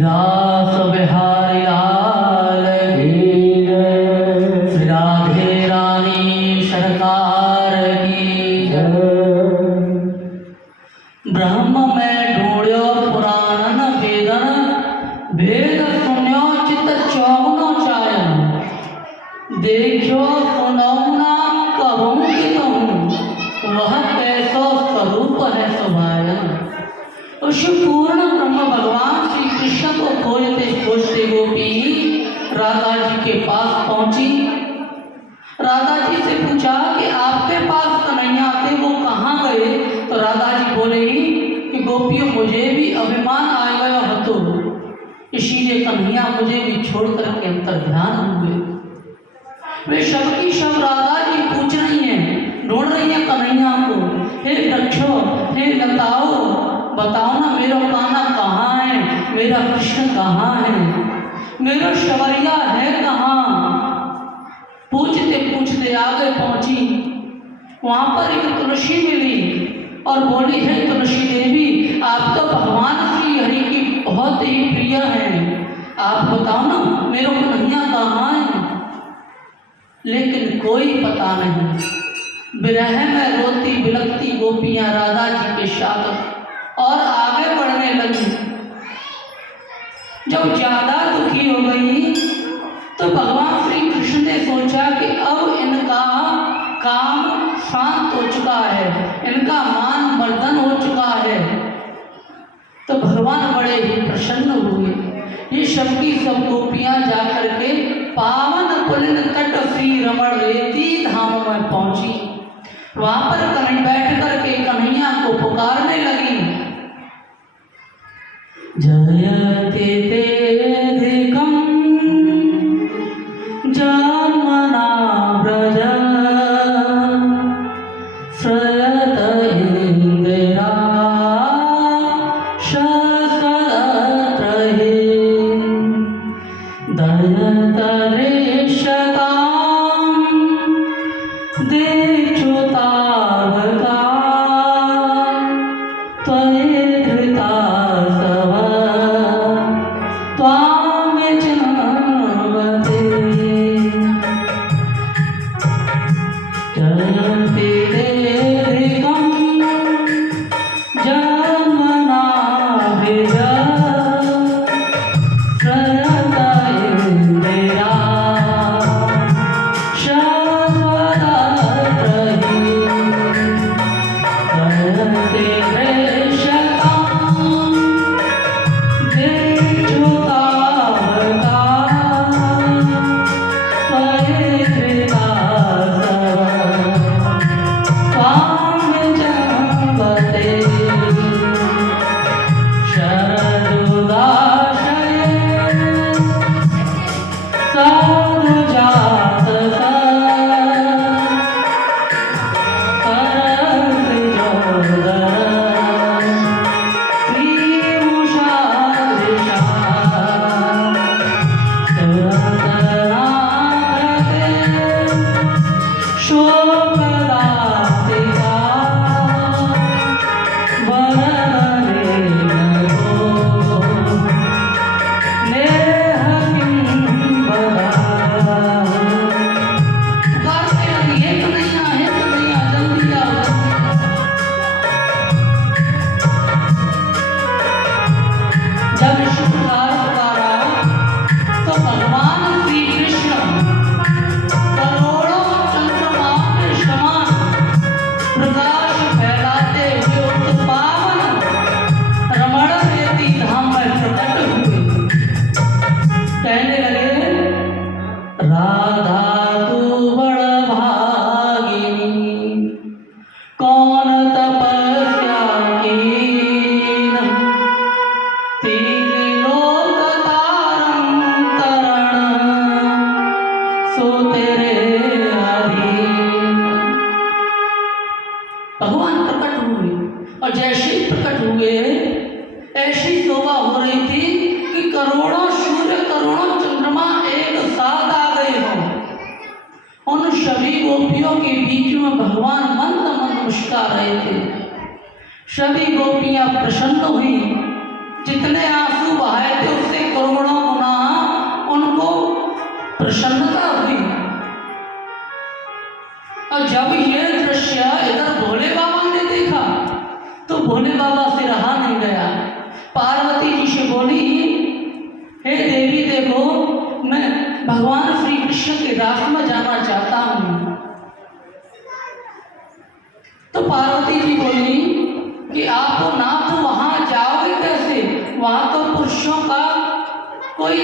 रास बिहारी लाल की जय। श्री राधे रानी सरकार की जय। ब्रह्म में ढूंढ्यो पुराणन वेदन, वेद सुन्यो चित चौगुनो चायन। देखो सुनो नाम कहूँ कि कहूँ, वह कैसो स्वरूप है सुभायन। उस पूर्ण ब्रह्म भगवान श्री कृष्ण को खोजते खोजते गोपी राधा जी के पास पहुंची। राधा जी से पूछा कि आपके पास कन्हैया थे, वो कहाँ गए? तो राधा जी बोले कि गोपियों, मुझे भी अभिमान आ गया हो, तो इसीलिए कन्हैया मुझे भी छोड़ कर के अंतर ध्यान हुए। वे सब की सब राधा जी पूछ रही हैं, ढूंढ रही हैं कन्हैया को। हे वृक्षो, हे लताओ, बताओ ना मेरा कान्हा कहाँ है, मेरा कृष्ण कहाँ है, मेरा शवरिया है कहाँ? पूछते पूछते आगे पहुंची। वहां पर एक तुलसी मिली और बोली, है तुलसी देवी, आप तो भगवान श्री हरि की बहुत ही प्रिय हैं, आप बताओ ना मेरा कन्हैया कहाँ है? लेकिन कोई पता नहीं। विरह में रोती बिलखती गोपियां राधा जी के साथ और आगे बढ़ने लगी। जब ज्यादा दुखी हो गई तो भगवान श्री कृष्ण ने सोचा कि अब इनका काम शांत हो चुका है, इनका मान मर्दन हो चुका है। तो भगवान बड़े ही प्रसन्न हुए। ये सबकी सब गोपियां जाकर के पावन पुलिन तट श्री रमण रेती धाम में पहुंची। वहां पर कहीं बैठ करके कन्हैया को पुकारने लगी। जयते तेधिकं जन्मना व्रज, श्रयत इंदिरा शशरत्रहि, दयत रेशतां देक्षुतावता, त्वये धृता भगवान मंद मंद मुस्कुरा रहे थे। सभी गोपियां प्रसन्न हुई। जितने आंसू बहाए थे उससे देखो मैं भगवान श्री कृष्ण के रास में जाना चाहता हूँ। तो पार्वती जी बोली कि आप तो नाथ वहां जाओगे कैसे, वहां तो पुरुषों का कोई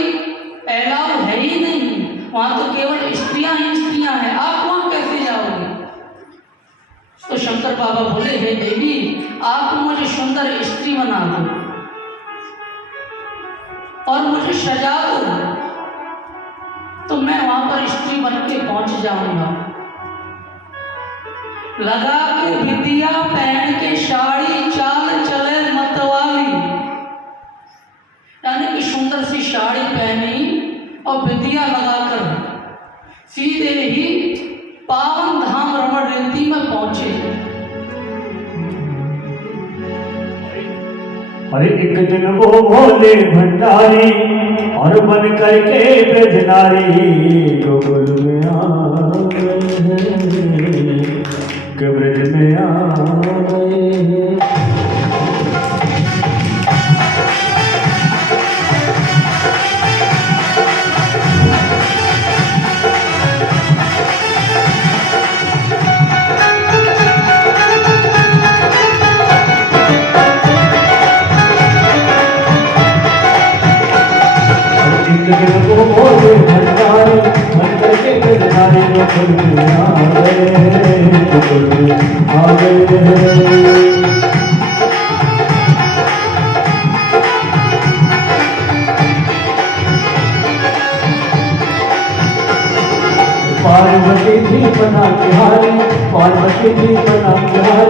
अलाउ है ही नहीं, वहां तो केवल स्त्रियां ही स्त्रियां हैं, आप वहां कैसे जाओगे। तो शंकर बाबा बोले हे देवी आप मुझे सुंदर स्त्री बना दो और मुझे सजा दो, तो मैं वहां पर स्त्री बन के पहुंच जाऊंगा। लगा के बिंदिया पहन के साड़ी चाल चले मतवाली, यानी कि सुंदर सी साड़ी पहनी और बिंदिया लगाकर सीधे ही पावन धाम रमण रेती में पहुंचे। अरे एक दिन वो भोले भंडारी और बन करके ब्रजनारी गोकुल में आ गए, के ब्रज में आ गए। वो भोले भंडारी बन करके ब्रजनारी गोकुल में आ गए, गोकुल में आ गए। पार्वती जी बना के हारी, पार्वती जी बना के हारी।